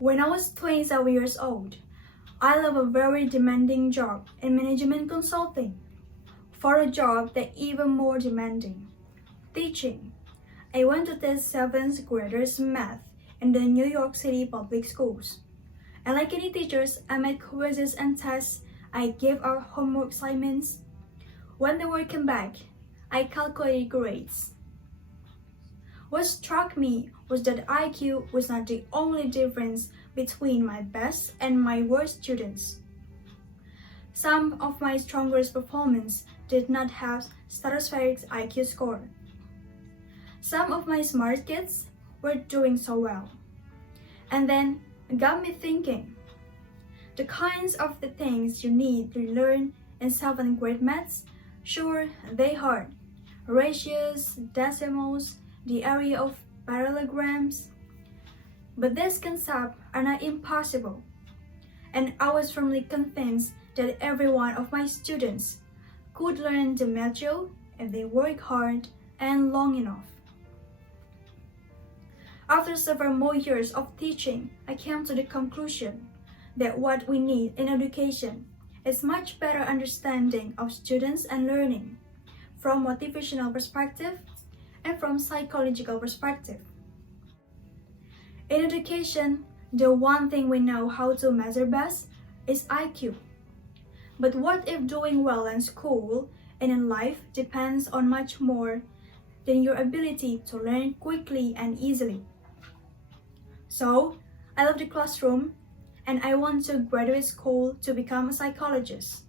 When I was 27 years old, I left a very demanding job in management consulting for a job that even more demanding, teaching. I went to teach 7th graders math in the New York City public schools. And like any teachers, I made quizzes and tests. I gave out homework assignments. When the work came back, I calculated grades. What struck me was that IQ was not the only difference between my best and my worst students. Some of my strongest performance did not have stratospheric IQ score. Some of my smart kids were doing so well. And then it got me thinking, the kinds of the things you need to learn in 7th grade maths, sure, they hard. Ratios, decimals, the area of parallelograms. But these concepts are not impossible. And I was firmly convinced that every one of my students could learn the metode if they work hard and long enough. After several more years of teaching, I came to the conclusion that what we need in education is much better understanding of students and learning from motivational perspective and from psychological perspective. In education, the one thing we know how to measure best is IQ. But what if doing well in school and in life depends on much more than your ability to learn quickly and easily? So, I love the classroom and I want to graduate school to become a psychologist.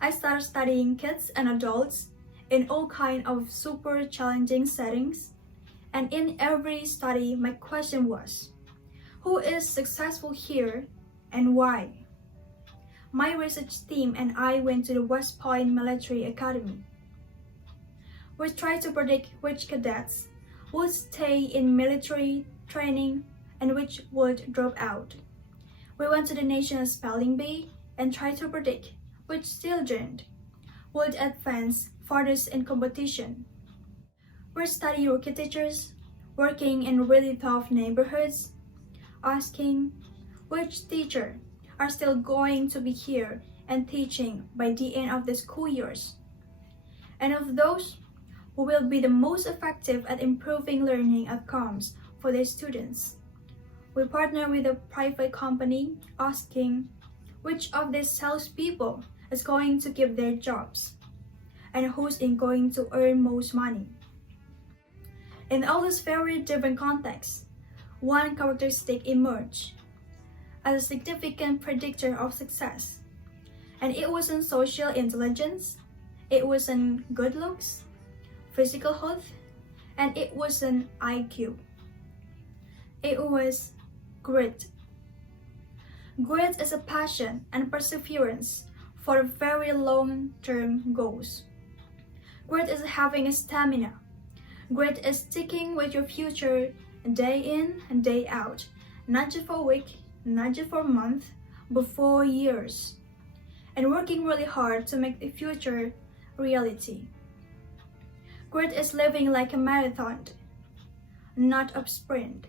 I started studying kids and adults in all kinds of super challenging settings, and in every study my question was, who is successful here and why? My research team and I went to the West Point Military Academy. We tried to predict which cadets would stay in military training and which would drop out. We went to the National Spelling Bee and tried to predict which children would advance farthest in competition. We studied rookie teachers working in really tough neighborhoods, asking which teacher are still going to be here and teaching by the end of the school years, and of those who will be the most effective at improving learning outcomes for their students. We partner with a private company asking which of these salespeople is going to keep their jobs and who's going to earn most money. In all these very different contexts, one characteristic emerged as a significant predictor of success, and it wasn't social intelligence, it wasn't good looks, physical health, and it wasn't IQ. It was grit. Grit is a passion and perseverance for very long-term goals. Grit is having a stamina. Grit is sticking with your future day in and day out, not just for a week, not just for a month, but for years, and working really hard to make the future reality. Grit is living like a marathon, not a sprint.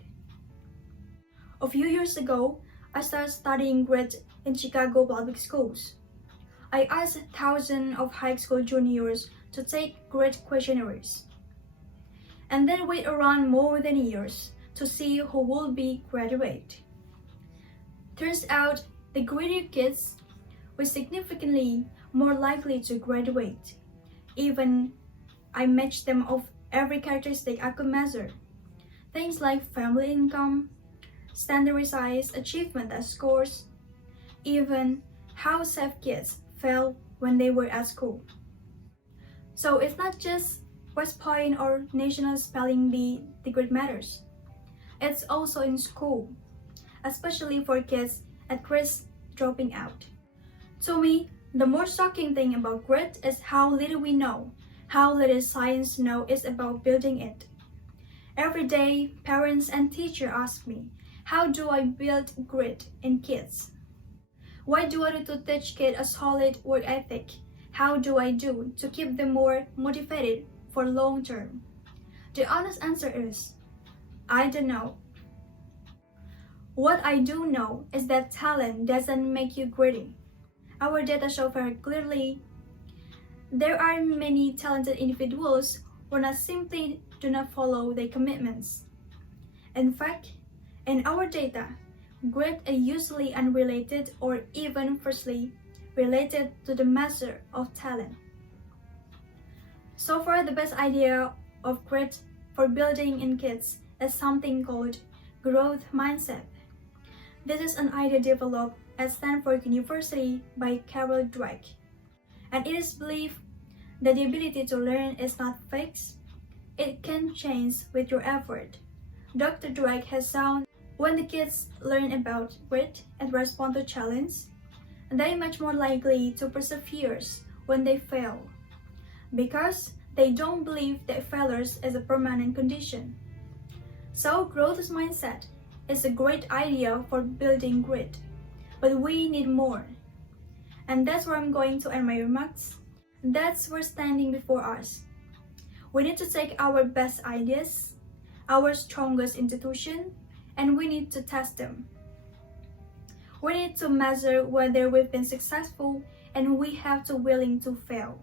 A few years ago, I started studying grit in Chicago public schools. I asked thousands of high school juniors to take grit questionnaires, and then wait around more than years to see who will be graduate. Turns out the grittier kids were significantly more likely to graduate. Even I matched them of every characteristic I could measure. Things like family income, standardized achievement as scores, even how safe kids felt when they were at school. So it's not just West Point or National Spelling Bee the grit matters. It's also in school, especially for kids at risk dropping out. To me, the more shocking thing about grit is how little we know, how little science is about building it. Every day, parents and teachers ask me, how do I build grit in kids? What do I do to teach kids a solid work ethic? How do I do to keep them more motivated for long term? The honest answer is, I don't know. What I do know is that talent doesn't make you gritty. Our data show very clearly there are many talented individuals who not simply do not follow their commitments. In fact, in our data, grit is usually unrelated or even firstly related to the measure of talent. So far, the best idea of grit for building in kids is something called growth mindset. This is an idea developed at Stanford University by Carol Dweck, and it is believed that the ability to learn is not fixed. It can change with your effort. Dr. Dweck has found when the kids learn about grit and respond to challenge, they are much more likely to persevere when they fail, because they don't believe that failures is a permanent condition. So growth mindset is a great idea for building grit, but we need more. And that's where I'm going to end my remarks. That's what's standing before us. We need to take our best ideas, our strongest institution, and we need to test them. We need to measure whether we've been successful, and we have to willing to fail,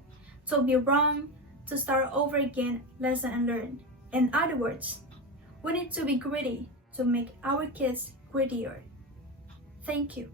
to be wrong, to start over again, lesson and learn. In other words, we need to be gritty to make our kids grittier. Thank you.